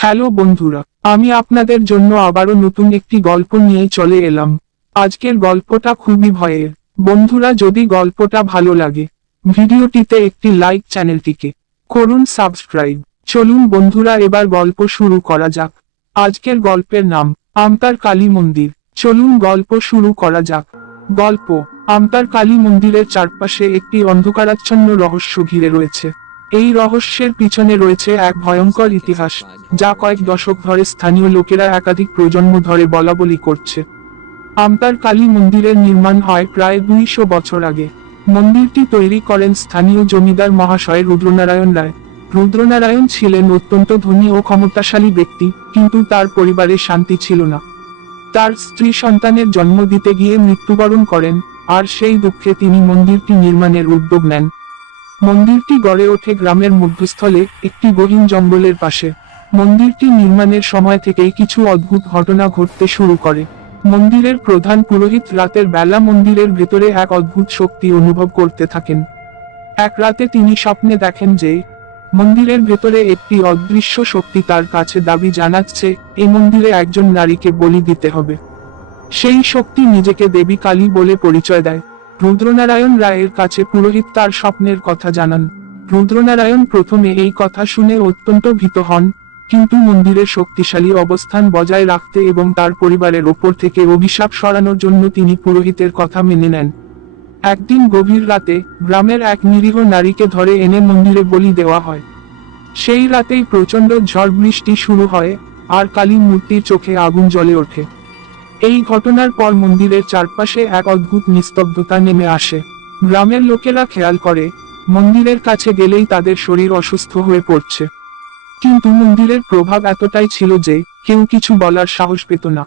Hello বন্ধুরা, আমি আপনাদের জন্য আবারও নতুন একটি গল্প নিয়ে চলে এলাম। আজকের গল্পটা খুবই ভয়ের। বন্ধুরা, যদি গল্পটা ভালো লাগে ভিডিওটিতে একটি লাইক, চ্যানেলটিকে করুন সাবস্ক্রাইব। চলুন বন্ধুরা, এবার গল্প শুরু করা যাক। আজকের গল্পের নাম আমতার কালী মন্দির। চলুন গল্প শুরু করা যাক। গল্প: আমতার কালী মন্দিরের চারপাশে একটি অন্ধকারাচ্ছন্ন রহস্য ঘিরে রয়েছে। এই রহস্যের পিছনে রয়েছে এক ভয়ঙ্কর ইতিহাস, যা কয়েক দশক ধরে স্থানীয় লোকেরা একাধিক প্রজন্ম ধরে বলাবলি করছে। আমতার কালী মন্দিরের নির্মাণ হয় প্রায় 200 বছর আগে। মন্দিরটি তৈরি করেন স্থানীয় জমিদার মহাশয় রুদ্রনারায়ণ রায়। রুদ্রনারায়ণ ছিলেন অত্যন্ত ধনী ও ক্ষমতাশালী ব্যক্তি, কিন্তু তার পরিবারে শান্তি ছিল না। তার স্ত্রী সন্তানের জন্ম দিতে গিয়ে মৃত্যুবরণ করেন, আর সেই দুঃখে তিনি মন্দিরটি নির্মাণের উদ্যোগ নেন। মন্দিরটি গড়ে ওঠে গ্রামের মধ্যস্থলে একটি গহীন জঙ্গলের পাশে। মন্দিরটি নির্মাণের সময় থেকেই কিছু অদ্ভুত ঘটনা ঘটতে শুরু করে। মন্দিরের প্রধান পুরোহিত রাতের বেলা মন্দিরের ভেতরে এক অদ্ভুত শক্তি অনুভব করতে থাকেন। এক রাতে তিনি স্বপ্নে দেখেন যে মন্দিরের ভেতরে একটি অদৃশ্য শক্তি তার কাছে দাবি জানাচ্ছে এই মন্দিরে একজন নারীকে বলি দিতে হবে। সেই শক্তি নিজেকে দেবী কালী বলে পরিচয় দেয়। রুদ্রনারায়ণ রায়ের কাছে পুরোহিত তার স্বপ্নের কথা জানান। রুদ্রনারায়ণ প্রথমে এই কথা শুনে অত্যন্ত ভীত হন, কিন্তু মন্দিরের শক্তিশালী অবস্থান বজায় রাখতে এবং তার পরিবারের ওপর থেকে অভিশাপ সরানোর জন্য তিনি পুরোহিতের কথা মেনে নেন। একদিন গভীর রাতে গ্রামের এক নিরীহ নারীকে ধরে এনে মন্দিরে বলি দেওয়া হয়। সেই রাতেই প্রচণ্ড ঝড় বৃষ্টি শুরু হয়, আর কালী মূর্তির চোখে আগুন জ্বলে ওঠে। এই ঘটনার পর মন্দিরের চারপাশে এক অদ্ভুত নিস্তব্ধতা নেমে আসে। গ্রামের লোকেরা খেয়াল করে মন্দিরের কাছে গেলেই তাদের শরীর অসুস্থ হয়ে পড়ছে। কিন্তু মন্দিরের প্রভাব এতটাই ছিল যে কেউ কিছু বলার সাহস পেত না।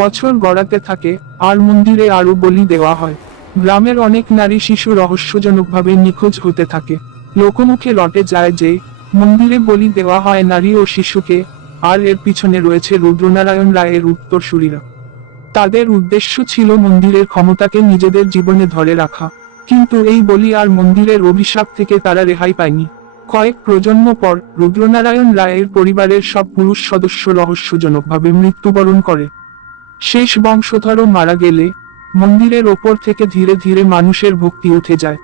বছর গড়াতে থাকে, আর মন্দিরে আরো বলি দেওয়া হয়। গ্রামের অনেক নারী শিশু রহস্যজনকভাবে নিখোঁজ হতে থাকে। লোকমুখে রটে যায় যে মন্দিরে বলি দেওয়া হয় নারী ও শিশুকে, আর এর পিছনে রয়েছে রুদ্রনারায়ণ রায়ের উত্তরসূরিরা। তাদের উদ্দেশ্য ছিল মন্দিরের ক্ষমতাকে নিজেদের জীবনে ধরে রাখা। কিন্তু এই বলি আর মন্দিরের অভিশাপ থেকে তারা রেহাই পায়নি। কয়েক প্রজন্ম পর রুদ্রনারায়ণ রায়ের পরিবারের সব পুরুষ সদস্য রহস্যজনকভাবে মৃত্যুবরণ করে। শেষ বংশধরও মারা গেলে মন্দিরের ওপর থেকে ধীরে ধীরে মানুষের ভক্তি উঠে যায়।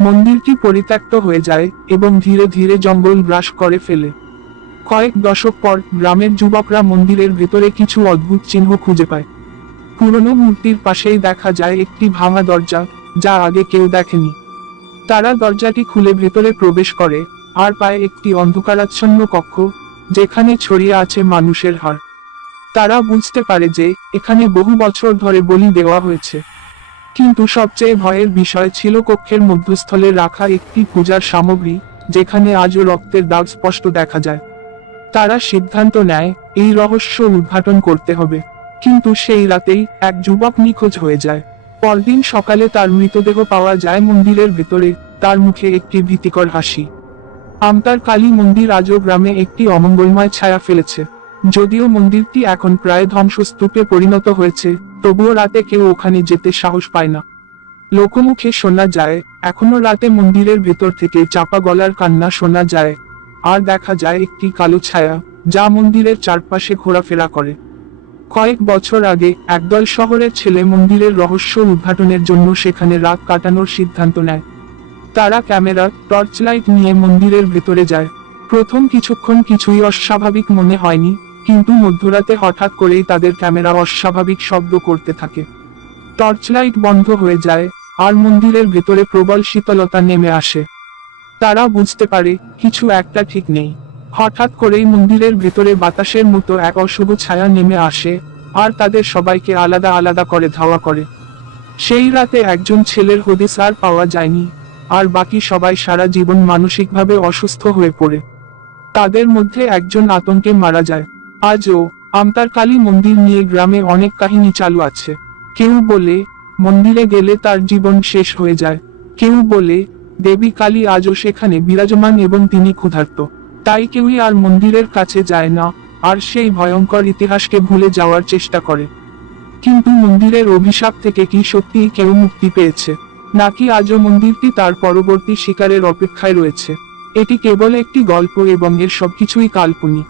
মন্দিরটি পরিত্যক্ত হয়ে যায় এবং ধীরে ধীরে জঙ্গল গ্রাস করে ফেলে। কয়েক দশক পর গ্রামের যুবকরা মন্দিরের ভেতরে কিছু অদ্ভুত চিহ্ন খুঁজে পায়। পুরনো মূর্তির পাশেই দেখা যায় একটি ভাঙা দরজা, যা আগে কেউ দেখেনি। তারা দরজাটি খুলে ভেতরে প্রবেশ করে, আর পায় একটি অন্ধকারাচ্ছন্ন কক্ষ, যেখানে ছড়িয়ে আছে মানুষের হাড়। তারা বুঝতে পারে যে এখানে বহু বছর ধরে বলি দেওয়া হয়েছে। কিন্তু সবচেয়ে ভয়ের বিষয় ছিল কক্ষের মধ্যস্থলে রাখা একটি পূজার সামগ্রী, যেখানে আজও রক্তের দাগ স্পষ্ট দেখা যায়। তারা সিদ্ধান্ত নেয় এই রহস্য উদ্ঘাটন করতে হবে। কিন্তু সেই রাতেই এক যুবক নিখোঁজ হয়ে যায়। পরদিন সকালে তার মৃতদেহ পাওয়া যায় মন্দিরের ভেতরে, তার মুখে একটি ভীতিকর হাসি। আমতার কালী মন্দির আজও গ্রামে একটি অমঙ্গলময় ছায়া ফেলেছে। যদিও মন্দিরটি এখন প্রায় ধ্বংসস্তূপে পরিণত হয়েছে, তবুও রাতে কেউ ওখানে যেতে সাহস পায় না। লোকমুখে শোনা যায় এখনো রাতে মন্দিরের ভেতর থেকে চাপা গলার কান্না শোনা যায়, আর দেখা যায় একটি কালো ছায়া, যা মন্দিরের চারপাশে ঘোরাফেরা করে। কয়েক বছর আগে একদল শহরের ছেলে মন্দিরের রহস্য উদ্ঘাটনের জন্য সেখানে রাত কাটানোর সিদ্ধান্ত নেয়। তারা ক্যামেরা, টর্চলাইট নিয়ে মন্দিরের ভেতরে যায়। প্রথম কিছুক্ষণ কিছুই অস্বাভাবিক মনে হয়নি, কিন্তু মধ্যরাতে হঠাৎ করেই তাদের ক্যামেরা অস্বাভাবিক শব্দ করতে থাকে। টর্চলাইট বন্ধ হয়ে যায়, আর মন্দিরের ভেতরে প্রবল শীতলতা নেমে আসে। তারা বুঝতে পারে কিছু একটা ঠিক নেই। হঠাৎ করেই মন্দিরের ভেতরে বাতাসের মতো এক অশুভ ছায়া নেমে আসে, আর তাদের সবাইকে আলাদা আলাদা করে ধাওয়া করে। সেই রাতে একজন ছেলের হদিস আর পাওয়া যায়নি, আর বাকি সবাই সারা জীবন মানসিকভাবে অসুস্থ হয়ে পড়ে। তাদের মধ্যে একজন আতঙ্কে মারা যায়। আজও আমতার কালী মন্দির নিয়ে গ্রামে অনেক কাহিনী চালু আছে। কেউ বলে মন্দিরে গেলে তার জীবন শেষ হয়ে যায়। কেউ বলে দেবী কালী আজও সেখানে বিরাজমান এবং তিনি ক্ষুধার্ত, তাই কেউই আর মন্দিরের কাছে যায় না, আর সেই ভয়ঙ্কর ইতিহাসকে ভুলে যাওয়ার চেষ্টা করে। কিন্তু মন্দিরের অভিশাপ থেকে কি সত্যিই কেউ মুক্তি পেয়েছে, নাকি আজও মন্দিরটি তার পরবর্তী শিকারের অপেক্ষায় রয়েছে? এটি কেবল একটি গল্প এবং এর সবকিছুই কাল্পনিক।